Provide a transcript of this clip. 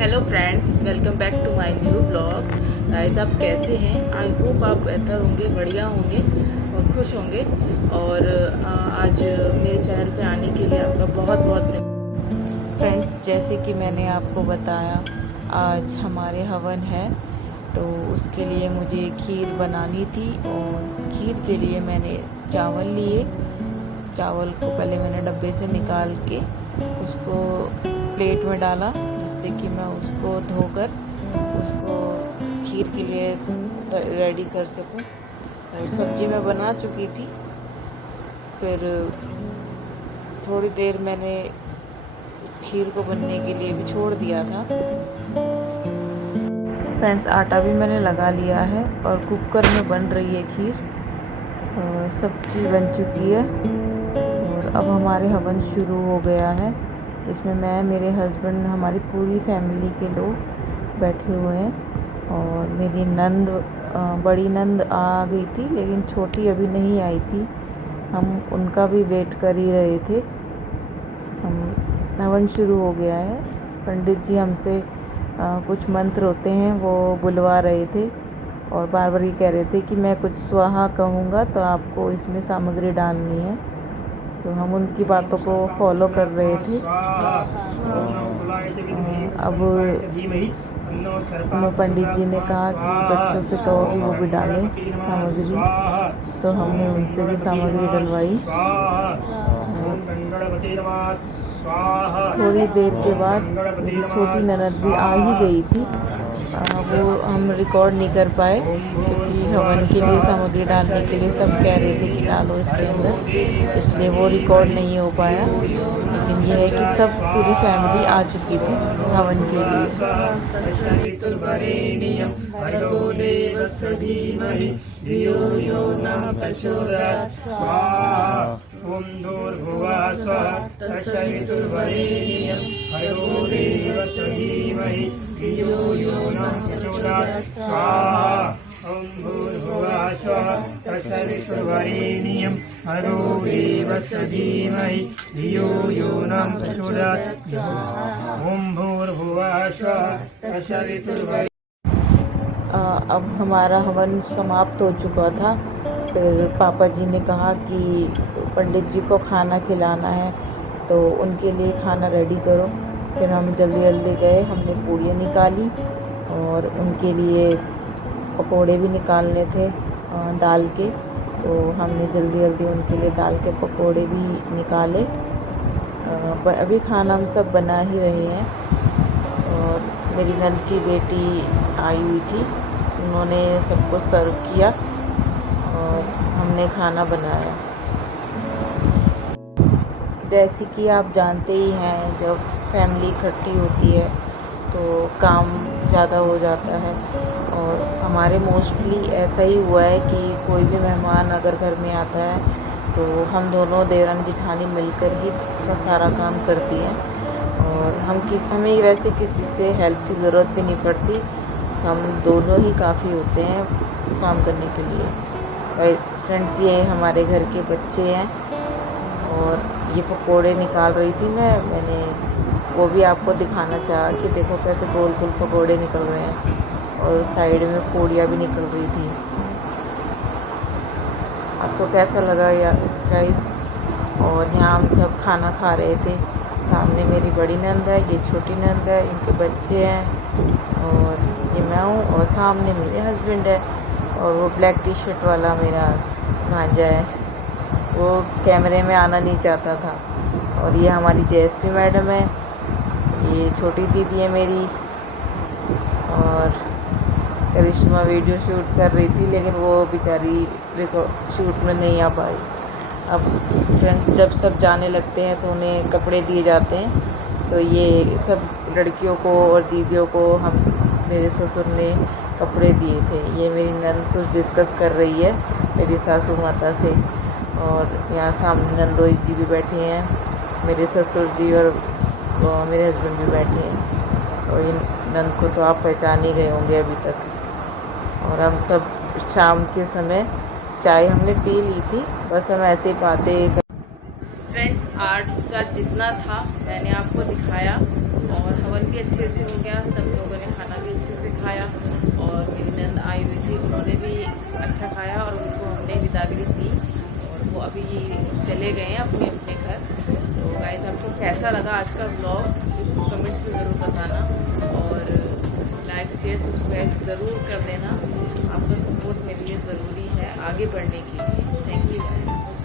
Hello friends, welcome back to my new blog. Guys, आप कैसे हैं? आई होप आप बेहतर होंगे, बढ़िया होंगे और खुश होंगे। और आज मेरे चैनल पे आने के लिए आपका बहुत बहुत धन्यवाद। फ्रेंड्स, जैसे कि मैंने आपको बताया, आज हमारे हवन है, तो उसके लिए मुझे खीर बनानी थी। और खीर के लिए मैंने चावल लिए। चावल को पहले मैंने डब्बे से निकाल के उसको प्लेट में डाला, जिससे कि मैं उसको धोकर उसको खीर के लिए रेडी कर सकूं। और सब्जी मैं बना चुकी थी। फिर थोड़ी देर मैंने खीर को बनने के लिए भी छोड़ दिया था। फ्रेंड्स, आटा भी मैंने लगा लिया है और कुकर में बन रही है खीर। और सब्जी बन चुकी है और अब हमारे हवन शुरू हो गया है, जिसमें मैं, मेरे हस्बैंड, हमारी पूरी फैमिली के लोग बैठे हुए हैं। और मेरी नंद, बड़ी नंद आ गई थी, लेकिन छोटी अभी नहीं आई थी। हम उनका भी वेट कर ही रहे थे। हवन शुरू हो गया है। पंडित जी हमसे कुछ मंत्र होते हैं वो बुलवा रहे थे और बार बार ये कह रहे थे कि मैं कुछ स्वाहा कहूँगा तो आपको इसमें सामग्री डालनी है। तो हम उनकी बातों को फॉलो कर रहे थे। अब पंडित जी ने कहा कि बच्चों से कहो कि वो भी डालें सामग्री, तो हमने उनसे भी सामग्री डलवाई। थोड़ी देर के बाद मेरी छोटी ननद भी आ ही गई थी। वो हम रिकॉर्ड नहीं कर पाए, क्योंकि हवन के लिए सामग्री डालने के लिए सब कह रहे थे कि डालो इसके अंदर, इसलिए वो रिकॉर्ड नहीं हो पाया। लेकिन यह है कि सब पूरी फैमिली आ चुकी थी हवन के ओम भूर्भुवः स्वः तत्सवितुर्वरेण्यं भर्गो देवस्य धीमहि धियो यो नः प्रचोदयात्। ओम भूर्भुवः स्वः तत्सवितुर्वरेण्यं। अब हमारा हवन समाप्त हो चुका था। फिर पापा जी ने कहा कि पंडित जी को खाना खिलाना है, तो उनके लिए खाना रेडी करो। फिर हम जल्दी जल्दी गए, हमने पूड़ियाँ निकाली और उनके लिए पकोड़े भी निकालने थे दाल के, तो हमने जल्दी जल्दी उनके लिए दाल के पकोड़े भी निकाले। पर अभी खाना हम सब बना ही रहे हैं। और मेरी नंद की बेटी आई हुई थी, उन्होंने सबको सर्व किया और हमने खाना बनाया। जैसे कि आप जानते ही हैं, जब फैमिली इकट्ठी होती है तो काम ज़्यादा हो जाता है। और हमारे मोस्टली ऐसा ही हुआ है कि कोई भी मेहमान अगर घर में आता है तो हम दोनों देवरानी जेठानी मिलकर ही का सारा काम करती हैं। और हमें वैसे किसी से हेल्प की ज़रूरत भी नहीं पड़ती, हम दोनों ही काफ़ी होते हैं काम करने के लिए। फ्रेंड्स, ये हमारे घर के बच्चे हैं और ये पकोड़े निकाल रही थी मैंने वो भी आपको दिखाना चाहा कि देखो कैसे गोल गोल पकोड़े निकल रहे हैं। और साइड में पूड़ियाँ भी निकल रही थी। आपको कैसा लगा यार गाइस? और यहाँ हम सब खाना खा रहे थे। सामने मेरी बड़ी नंद है, ये छोटी नंद है, इनके बच्चे हैं और ये मैं हूँ, और सामने मेरे हस्बैंड है और वो ब्लैक टी शर्ट वाला मेरा भांजा है, वो कैमरे में आना नहीं चाहता था। और ये हमारी जयश्री मैडम है, ये छोटी दीदी है मेरी। और करिश्मा वीडियो शूट कर रही थी, लेकिन वो बेचारी शूट में नहीं आ पाई। अब फ्रेंड्स, जब सब जाने लगते हैं तो उन्हें कपड़े दिए जाते हैं, तो ये सब लड़कियों को और दीदियों को मेरे ससुर ने कपड़े दिए थे। ये मेरी नंद कुछ डिस्कस कर रही है मेरी सासू माता से। और यहाँ सामने नंदोई जी भी बैठे हैं, मेरे ससुर जी और मेरे हस्बैंड भी बैठे हैं। और इन नंद को तो आप पहचान ही गए होंगे अभी तक। और हम सब शाम के समय चाय हमने पी ली थी, बस हम ऐसे ही बातें फ्रेंड्स, आज का जितना था मैंने आपको दिखाया। और हवन हवन भी अच्छे से हो गया, सब लोगों ने खाना भी अच्छे से खाया और मेरी नंद आई हुई थी, उन्होंने भी अच्छा खाया और उनको हमने विदागरी दी और वो अभी चले गए हैं अपने अपने घर। तो गाइस आपको कैसा लगा आज का ब्लॉग कमेंट्स में ज़रूर बताना और लाइक शेयर सब्सक्राइब ज़रूर कर देना। आपका सपोर्ट मेरे लिए ज़रूरी है आगे बढ़ने के लिए। Thank you guys.